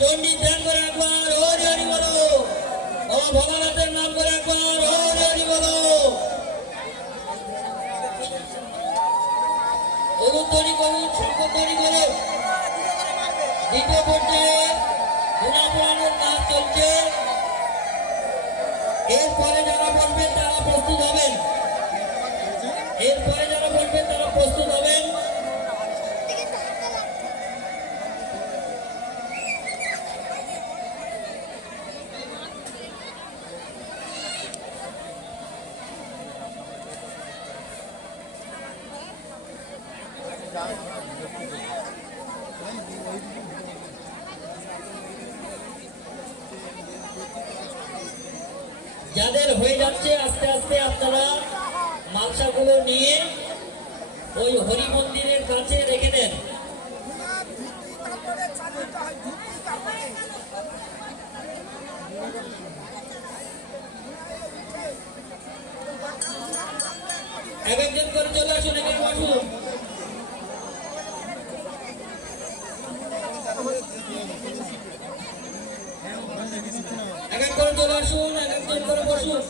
চণ্ডী ধ্যান করে একবার হরি হরি বলো। ও ভগনাথের নাম করে একবার হরি হরি বলো। হলুদ তৈরি করুন, শঙ্খ তৈরি করে দ্বিতীয় পর্যায়ে গুণা পুরানোর নাচ চলছে। এরপরে যারা বসবেন তারা প্রস্তুত হবেন। এরপরে যারা বসবেন তারা প্রস্তুত হবেন। যাদের হয়ে যাচ্ছে আস্তে আস্তে আপনারা মালসাগুলো নিয়ে ওই হরি মন্দিরের কাছে রেখে দেন। এক একজন করে চলে আসুন, এখানে বসুন। এক এক করে চলে আসুন, এক একজন করে বসুন।